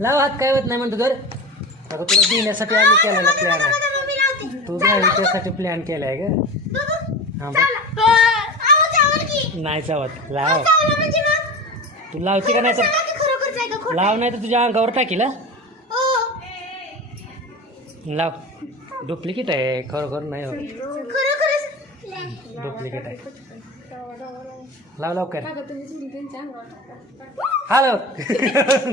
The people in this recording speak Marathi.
लाव हात काय होत नाही म्हणतो तुला आम्ही या प्लॅन आहे तू नाही त्यासाठी प्लॅन केला आहे चावत नाही चावत लाव तू लावते का नाही लाव नाही तर तुझ्या अंगावर टाकील लाव डुप्लिकेट आहे खरोखर नाही होत डुप्लिकेट आहे लाव लाव काय हा लाव